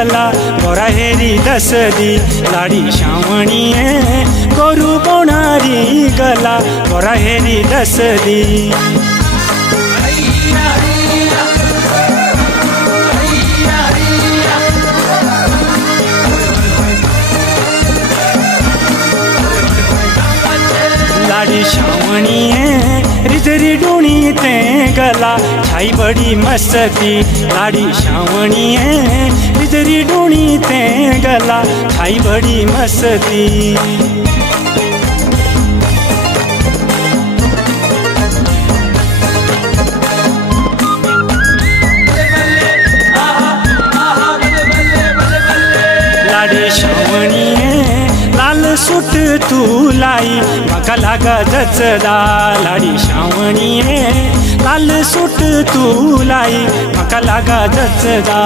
गला गोरा हेरी दसदी लाडी श्यामणी गोरू बोणारी गला गोरा हेरी दसदी लाडी श्यामणी रिजरी डूणी ते गला छाई बड़ी मस्ती लाडी श्यामणी रिजरी डूणी ते गला छाई बड़ी मस्ती लाडी श्यामणी लाल सूट तू लाई मका लागा जचदा लाडी श्यामणी लाल सूट तू लाई मका लागा जचदा।